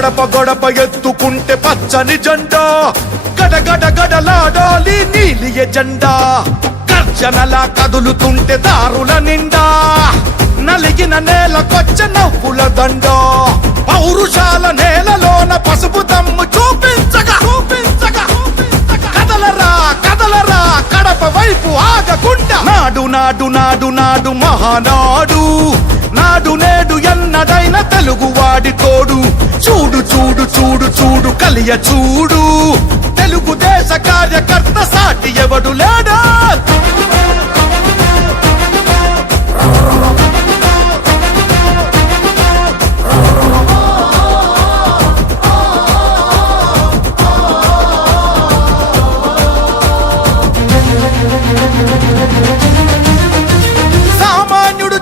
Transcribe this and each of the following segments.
గడప గడప ఎత్తుకుంటే పచ్చని జెండా గడగడ గడలాడాలి నీలి ఎజెండా గర్జనలా కదులుతుంటే దారుల నిండా నలిగిన నేలకొచ్చ నవ్వుల దండ పౌరుషాల నేలలోన పసుపు దమ్ము చూపించగా కదలరా కదలరా కడప వైపు ఆగకుండా నాడు నాడు నాడు నాడు మహానాడు నాడు నేడు ఎన్నడైన తెలుగువాడి తోడు చూడు చూడు చూడు చూడు కలియ చూడు తెలుగుదేశ కార్యకర్త సాటి ఎవడు లేడా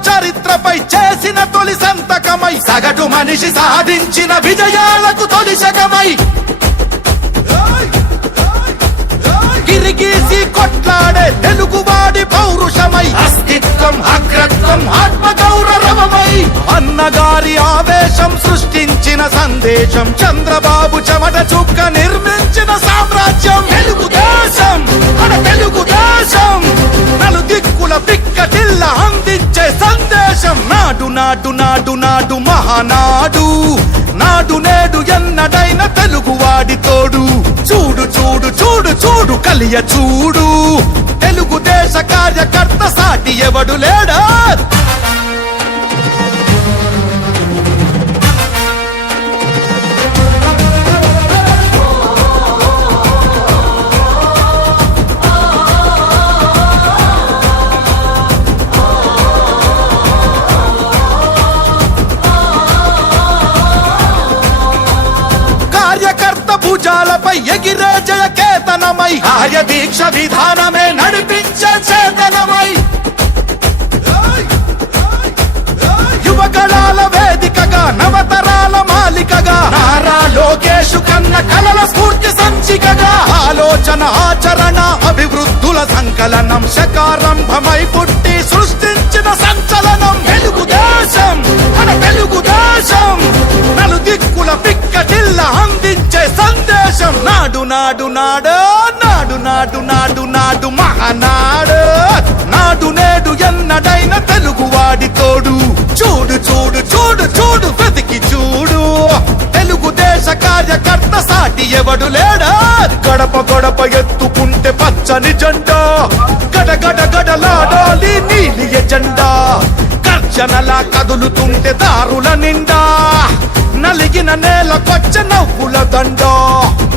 చరిత్రపై చేసిన తొలి సంతకమై సగటు మనిషి సాధించిన విజయాలకు తొలి శకమై గిరిగీసి కొట్లాడే తెలుగువాడి పౌరుషమై అస్తిత్వం అగ్రత్వం ఆత్మగౌరవమై అన్నగారి ఆవేశం సృష్టించిన సందేశం చంద్రబాబు చెమట చుక్క నిర్మించిన సామ్రాజ్యం తెలుగుదేశం మన తెలుగుదేశం నలు దిక్కుల పిక్కటిల్ల అందించే సందేశం నాడు నాడు నాడు నాడు మహానాడు నాడు నేడు ఎన్నడైన తెలుగువాడి తోడు చూడు చూడు చూడు చూడు కలియ చూడు తెలుగుదేశ కార్యకర్త సాటి ఎవడు లేడా భుజాలపై ఎగిరే జయ కేతనమై ఆర్య దీక్ష విధానమే నడిపించే చేతనమై యువగళాల వేదికగా నవతరాల మాలికగా నారా లోకేషు కన్న కలల స్ఫూర్తి సంచికగా ఆలోచన ఆచరణ అభివృద్ధుల సంకలనం శకారంభమై పుట్టి సృష్టించిన సంచలనం తెలుగుదేశం మన తెలుగుదేశం నలు దిక్కుల పిక్కటిల్ల అందించే సందేశం నాడు నాడు నాడు నాడు నాడు నాడు నాడు మహానాడు నాడు నేడు ఎన్నడైన తెలుగువాడి తోడు చూడు చూడు చూడు చూడు వెతికి చూడు తెలుగుదేశ కార్యకర్త సాటి ఎవడు లేడా గడప గడప ఎత్తుకుంటే పచ్చని జెండా గడగడ గడలాడాలి నీలి ఎజెండా గర్జనలా కదులుతుంటే దారుల నిండా నలిగిన నేలకొచ్చ నవ్వుల దండ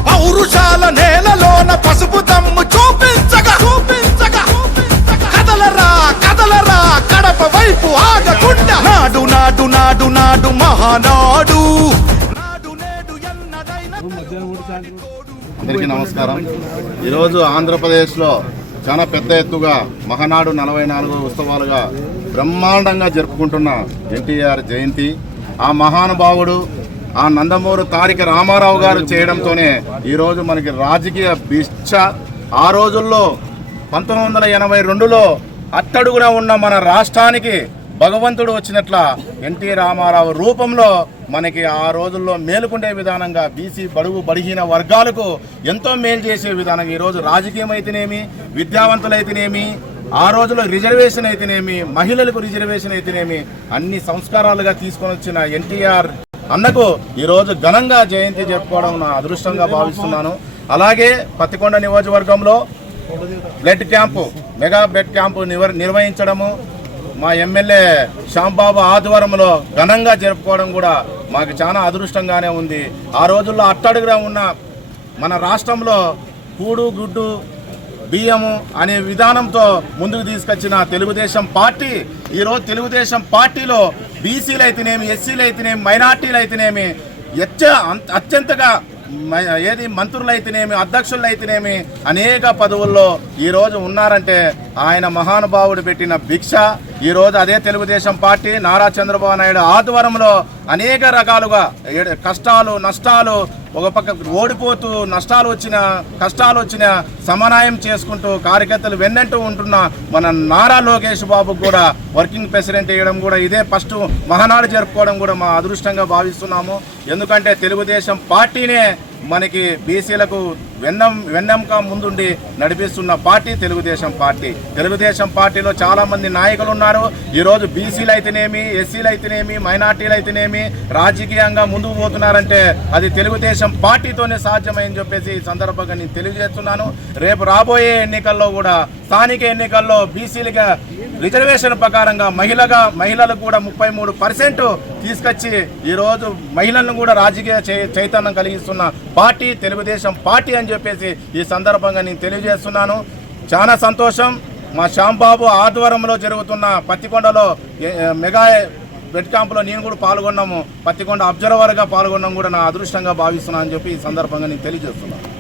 పౌరుషాల నేలలోన పసుపు దమ్ము చూపించగా కదలరా కదలరా కడప వైపు ఆగకుండా నాడు నాడు నాడు నాడు మహానాడు నాడు నేడు ఎన్నడైన అందరికీ నమస్కారం. ఈరోజు ఆంధ్రప్రదేశ్లో చాలా పెద్ద ఎత్తుగా మహానాడు 44వ ఉత్సవాలుగా బ్రహ్మాండంగా జరుపుకుంటున్న ఎన్టీఆర్ జయంతి. ఆ మహానుభావుడు ఆ నందమూరి తారక రామారావు గారు చేయడంతోనే ఈరోజు మనకి రాజకీయ భిక్ష. ఆ రోజుల్లో 1982లో అట్టడుగున ఉన్న మన రాష్ట్రానికి భగవంతుడు వచ్చినట్ల ఎన్టీ రామారావు రూపంలో మనకి ఆ రోజుల్లో మేలుకుండే విధానంగా బీసీ బడుగు బడిహీన వర్గాలకు ఎంతో మేలు చేసే విధానంగా ఈరోజు రాజకీయం అయితేనేమి, విద్యావంతులైతేనేమి, ఆ రోజుల్లో రిజర్వేషన్ అయితేనేమి, మహిళలకు రిజర్వేషన్ అయితేనేమి అన్ని సంస్కారాలుగా తీసుకొని వచ్చిన ఎన్టీఆర్ అన్నకు ఈరోజు ఘనంగా జయంతి జరుపుకోవడం నా అదృష్టంగా భావిస్తున్నాను. అలాగే పత్తికొండ నియోజకవర్గంలో blood camp, mega blood camp నిర్వహించడము మా ఎమ్మెల్యే శ్యాంబాబు ఆధ్వర్యంలో ఘనంగా జరుపుకోవడం కూడా మాకు చాలా అదృష్టంగానే ఉంది. ఆ రోజుల్లో అట్టడుగుగా ఉన్న మన రాష్ట్రంలో కూడు గుడ్డు బియ్యము అనే విధానంతో ముందుకు తీసుకొచ్చిన తెలుగుదేశం పార్టీ ఈరోజు తెలుగుదేశం పార్టీలో బీసీలు అయితేనేమి, ఎస్సీలు అయితేనేమి, మైనార్టీలు అయితేనేమి అత్యంతగా మంత్రులు అయితేనేమి, అధ్యక్షులు అయితేనేమి అనేక పదవుల్లో ఈరోజు ఉన్నారంటే ఆయన మహానుభావుడు పెట్టిన భిక్ష. ఈరోజు అదే తెలుగుదేశం పార్టీ నారా చంద్రబాబు నాయుడు ఆధ్వర్యంలో అనేక రకాలుగా కష్టాలు నష్టాలు ఒక పక్క ఓడిపోతూ నష్టాలు వచ్చినా కష్టాలు వచ్చినా సమన్వయం చేసుకుంటూ కార్యకర్తలు వెన్నంటూ ఉంటున్న మన నారా లోకేష్ బాబుకు కూడా వర్కింగ్ ప్రెసిడెంట్ వేయడం కూడా ఇదే ఫస్ట్ మహానాడు జరుపుకోవడం కూడా మా అదృష్టంగా భావిస్తున్నాము. ఎందుకంటే తెలుగుదేశం పార్టీనే మనకి బీసీలకు వెన్నెంక ముందుండి నడిపిస్తున్న పార్టీ తెలుగుదేశం పార్టీ. తెలుగుదేశం పార్టీలో చాలామంది నాయకులు ఉన్నారు. ఈరోజు బీసీలు అయితేనేమి, ఎస్సీలు అయితేనేమి, మైనార్టీలు అయితేనేమి రాజకీయంగా ముందుకు పోతున్నారంటే అది తెలుగుదేశం పార్టీతోనే సాధ్యమని చెప్పేసి ఈ సందర్భంగా నేను తెలియజేస్తున్నాను. రేపు రాబోయే ఎన్నికల్లో కూడా స్థానిక ఎన్నికల్లో బీసీలుగా రిజర్వేషన్ ప్రకారంగా మహిళలకు కూడా 33% తీసుకొచ్చి ఈరోజు మహిళలను కూడా రాజకీయ చైతన్యం కలిగిస్తున్న పార్టీ తెలుగుదేశం పార్టీ అని చెప్పేసి ఈ సందర్భంగా నేను తెలియజేస్తున్నాను. చాలా సంతోషం. మా శ్యాంబాబు ఆధ్వర్యంలో జరుగుతున్న పత్తికొండలో మెగా వెట్ క్యాంపులో నేను కూడా పాల్గొన్నాము. పత్తికొండ అబ్జర్వర్గా పాల్గొన్నాం కూడా నా అదృష్టంగా భావిస్తున్నాను అని చెప్పి ఈ సందర్భంగా నేను తెలియజేస్తున్నాను.